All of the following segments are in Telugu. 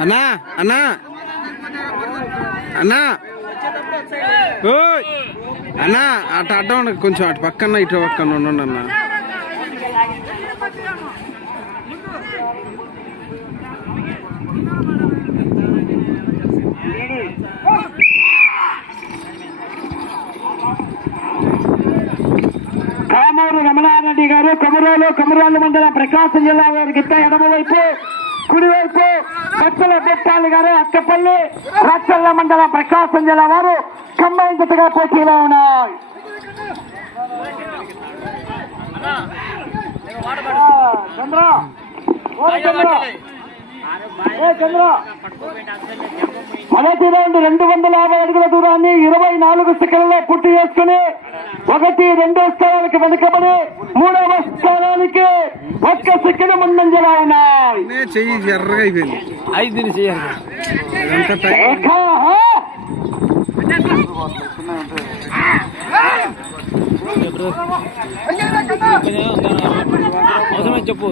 అన్నా అన్నా. అన్నా. అన్నా అటు అడ్డం కొంచెం అటు పక్కన ఇటు పక్కన ఉండండి అన్నా. కామూరు రమణారెడ్డి గారు కొమరోలు కొమరోలు మండలం ప్రకాశం జిల్లా వారి గిట్ట ఎడమవైపు కుడివైపు బచ్చల బొప్పాలి గారు అక్కపల్లి రచ్చల్ల మండలం ప్రకాశం జిల్లా వారు కంబైన్ జతగా పోటీలో ఉన్నాయి. చంద్ర మొదటి రౌండ్ రెండు వందల యాభై అడుగుల దూరాన్ని ఇరవై నాలుగు సెకండ్లలో పూర్తి చేసుకుని ఒకటి రెండో స్థానానికి వెనుకబడి మూడవ స్థానానికి ఒక్క సెకండ్ ముందంజలా ఉన్నాయి. చెయ్యి ఎర్రగా అయిపోయింది ఐదు చేయాలి ఇదంతా టైం ఏకా, హా? అవసరమే చెప్పు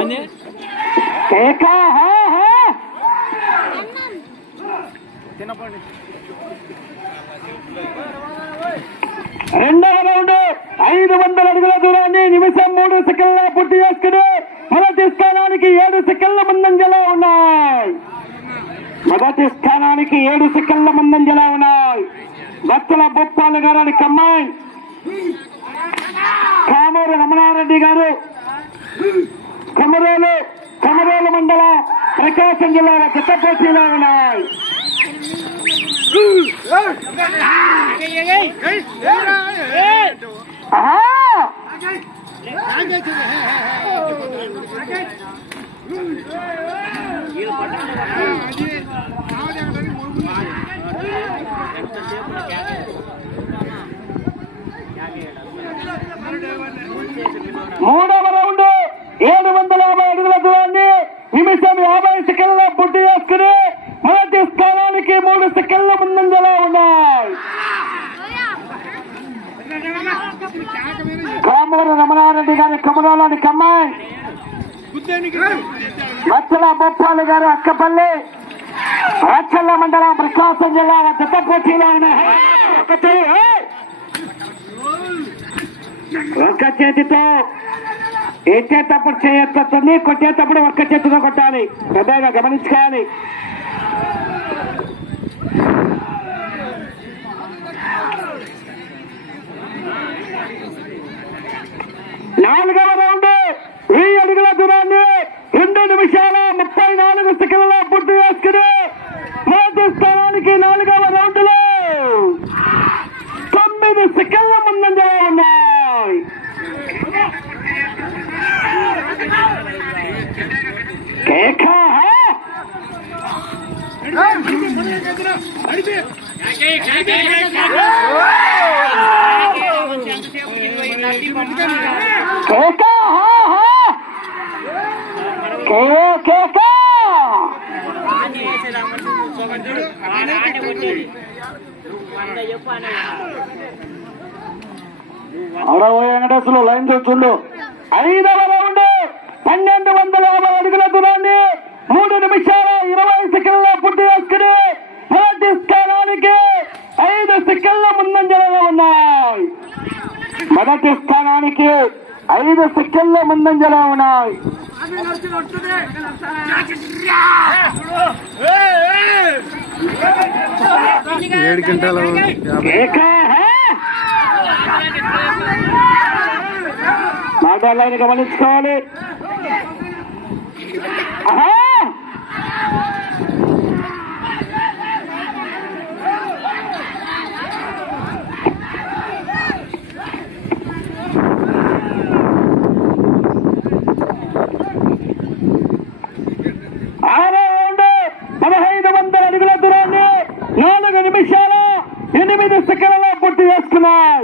అని ఏకా, రెండవ రౌండ్ ఐదు వందల అడుగుల దూరాన్ని నిమిషం మూడు సెకండ్ల పూర్తి చేసుకుని మొదటి స్థానానికి ఏడు సెకండ్ల ముందంజలో ఉన్నాయి. మొదటి స్థానానికి ఏడు సెకండ్ల ముందంజలో ఉన్నాయి. బచ్చల బొప్పాలు గారు కమ్మాయి. కామూరు రమణారెడ్డి గారు కొమరోలు కొమరోలు మండల ప్రకాశం జిల్లాల జత పోటీలో ఉన్నాయి మూడవ రౌండ్ ఏడు వందల యాభై అడుగుల దూరాన్ని నిమిషం సెకండ్ల పూర్తి వేసుకుని మొదటి స్థానానికి మూడు సెకండ్ల ముందంజలో ఉన్నాయి? కామూరు రమణారెడ్డి గారి కమరాలని కమ్మాయి. మచ్చల బొప్పాలి గారు అక్కపల్లి. రాచల్ల మండలం ప్రకాశం జిల్లా జత పోటీలో ఉన్నాయి ఒక చేతితో ఎత్తేటప్పుడు చేయొస్తుంది కొట్టేటప్పుడు ఒక్క చేతితో కొట్టాలి. పెద్దగా గమనించుకోవాలి. నాలుగవ రౌండ్ ఈ అడుగుల దూరాన్ని రెండు నిమిషాల ముప్పై నాలుగు సెకండ్ల పూర్తి చేసుకుని మొదటి స్థానానికి నాలుగవ రౌండ్లో తొమ్మిది సెకండ్ల ముందంజలో ఉన్నాయి కేకా కేకా కేకా అరవై వెంకటేశ్వరులు లైన్ చూస్తుండు ఐదవ రౌండ్ పన్నెండు వందల యాభై అడుగుల దూరాన్ని మూడు నిమిషాల ఇరవై సెకండ్ల పూర్తి చేసుకుని మొదటి స్థానానికి ఐదు సెకండ్ల ముందంజలో ఉన్నాయి మొదటి స్థానానికి ఐదు సెకండ్ల ముందంజలో ఉన్నాయి. ఏడు గంటల మాట్లాడాలని గమనించుకోవాలి ఆహా! ఆరో రౌండ్ పదహైదు వందల అడుగుల దూరాన్ని నాలుగు నిమిషాల ఎనిమిది సెకండ్ల పూర్తి చేసుకున్నాయి.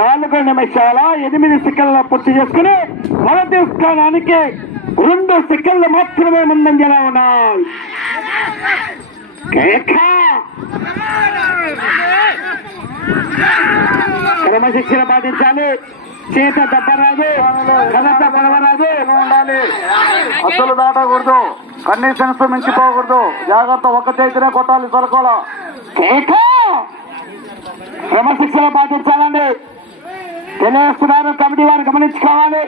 నాలుగు నిమిషాల ఎనిమిది సెకండ్ల పూర్తి చేసుకుని మొదటి స్థానానికి రెండు సెకండ్లు మాత్రమే ముందంజలో ఉన్నాయి. క్రమశిక్షణ పాటించాలి. చేత దెబ్బరాదు కలత బలవరాదు. ఉండాలి అసలు దాటకూడదు. కండిషన్స్ మించిపోకూడదు. జాగ్రత్త ఒక్క చేతినే కొట్టాలి సరుకోల క్రమశిక్షణ పాటించాలండి. తెలియజేస్తున్నారు. కమిటీ వారు గమనించుకోవాలి.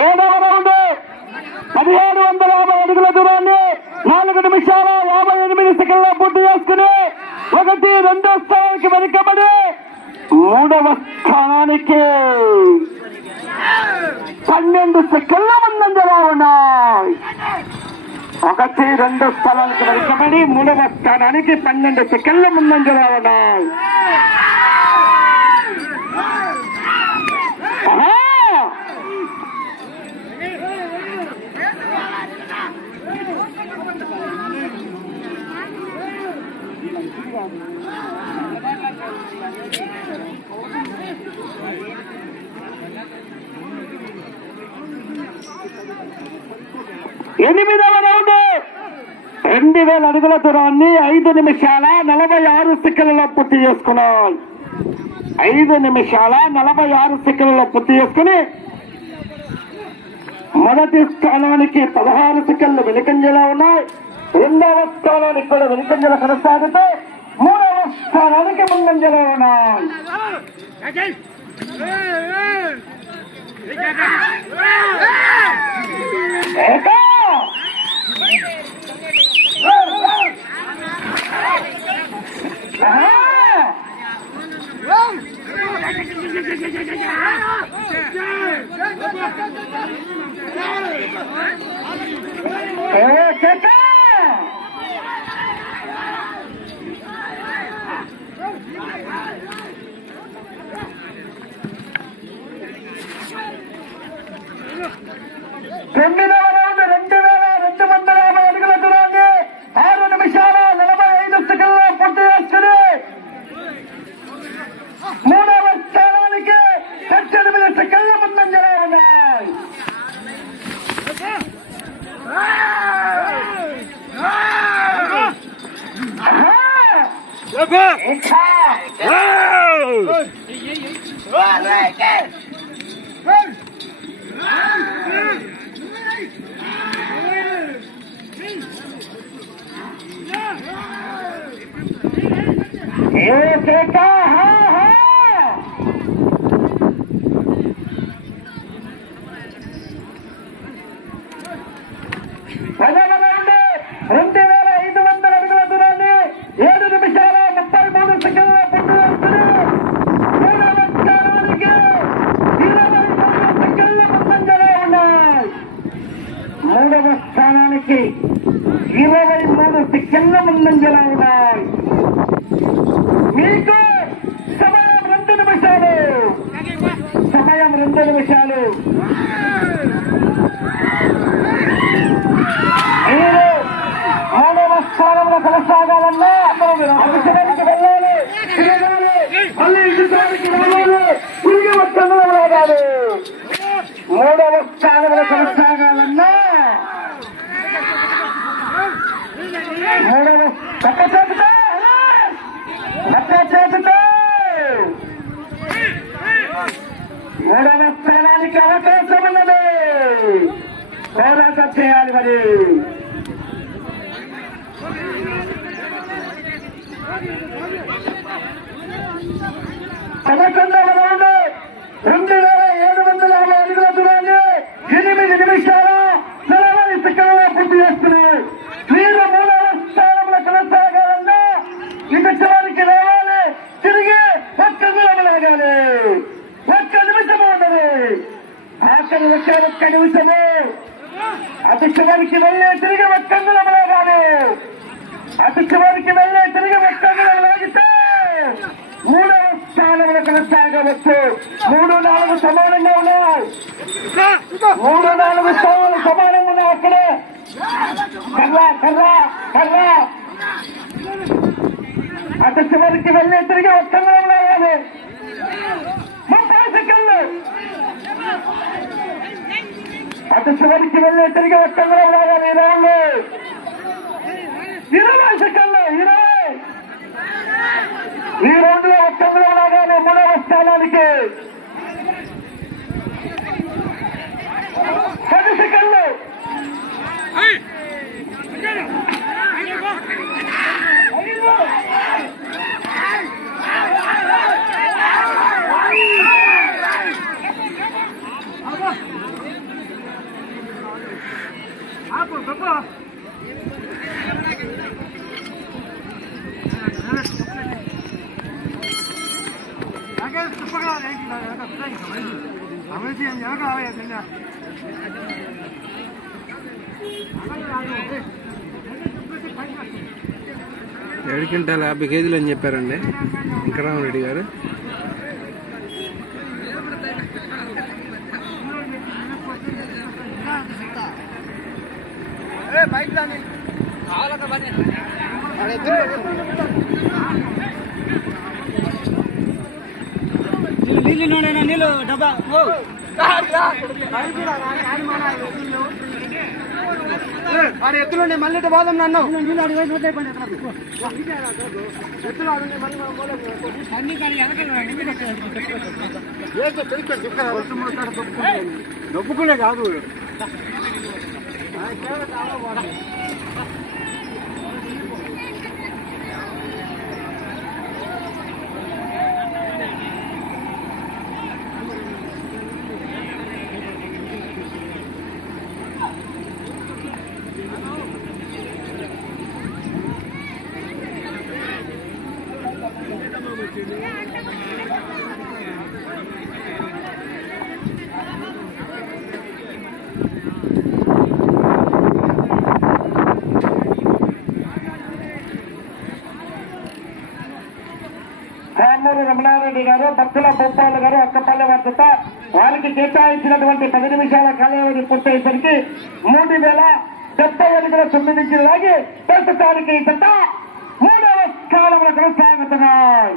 ఏడవ రౌండ్. పదిహేడు వందల యాభై అడుగుల దూరాన్ని నాలుగు నిమిషాల యాభై ఎనిమిది సెకండ్ల పూర్తి చేసుకుని ఒకటి రెండో స్థానానికి వెనుకబడి మూడవ స్థానానికి పన్నెండు సెకండ్ల ముందంజలా ఉన్నాయి. ఒకటి రెండు స్థలాలకు వెనుకబడి మూడవ స్థానానికి పన్నెండు సెకండ్ల ముందంజలా ఉన్నాయి. ఎనిమిదవ రౌండ్ రెండు వేల అడుగుల దూరాన్ని ఐదు నిమిషాల నలభై ఆరు సెకండ్లలో పూర్తి చేసుకున్నాం. ఐదు నిమిషాల నలభై ఆరు సెకండ్లలో పూర్తి చేసుకుని మొదటి స్థానానికి పదహారు సెకండ్లు వెనుకంజలా ఉన్నాయి. రెండవ స్థానానికి కూడా వెనుకంజల కొనసాగితే మూడవ స్థానానికి ముందంజలో ఉన్నాయి ఏకా! Come Here, take off! స్థానానికి ఇరవై మూడు సెకండ్ల ముందంజలో ఉన్నాయి. మీకు సమయం రెండు నిమిషాలు. సమయం రెండు నిమిషాలు. మీరు మూడవ స్థానంలో కొనసాగాలన్నా అభిషేకానికి వెళ్ళాలి తిరగాలి మళ్ళీ ఇంటికి రావాలి తిరిగి వచ్చంలో రావాలి మూడవ స్థానంలో కొనసాగాలన్నా మూడవ పక్క చేతుతో పక్క చేతుతో మూడవ స్థానానికి అవకాశం ఉన్నది పోరాటం చేయాలి మరి పదకొండవ రౌండ్ రెండు వేల ఏడు వందల యాభై అడుగుల దూరాన్ని ఎనిమిది నిమిషాల నలభై సెకండ్ల పూర్తి చేస్తున్నారు మీరు మూడవ స్థానంలో కొనసాగాలన్నా ఇటు చివరికి రావాలి తిరిగి ఒక్క దూరం లాగాలి ఒక్క నిమిషం ఉన్నది ఆఖరి ఒక్క ఒక్క నిమిషము అటు చివరికి వెళ్ళే తిరిగి ఒక్క దూరం లాగాలి అటు చివరికి వెళ్ళే తిరిగి ఒక్క దూరం లాగితే మూడవ స్థానంలో కొనసాగవచ్చు మూడు నాలుగు సమానంగా ఉన్నాయి మూడు నాలుగు స్థానాలు సమానంగా ఉన్నాయి అక్కడే కర్రా కర్రా కర్రా అటు చివరికి వెళ్ళి తిరిగి ఒక్క దూరం లాగాలి ముప్పై సెకండ్లు అటు చివరికి వెళ్ళి తిరిగి ఒక్క దూరం లాగాలి ఈ రౌండ్ ఇరవై సెకండ్లు ఇరవై ఈ రోజులో ఒక్కలో లాగానే మూడవ స్థానానికి పది సెకండ్లు ఏడు క్వింటాలు యాభై కేజీలు అని చెప్పారండి వెంకరామరెడ్డి గారు నీళ్ళు నోడైనా నీళ్ళు డబ్బా ఓ. ఆడ ఎత్తులుండే మళ్ళీ ఇటు పోదాం నన్ను. ఎత్తులు మళ్ళీ? నొప్పుకునే కాదు. 来前面打着火了 రమణారెడ్డి గారు భక్తుల గోపాల్ గారు అక్కపల్లె వద్దత వారికి కేటాయించినటువంటి పది నిమిషాల కాలావధి పూర్తయ్యేసరికి మూడు వేల డెబ్బై అడుగుల తొమ్మిది నుంచి లాగి ప్రస్తుతానికి జత మూడవ స్థానంలో కొనసాగుతున్నాయి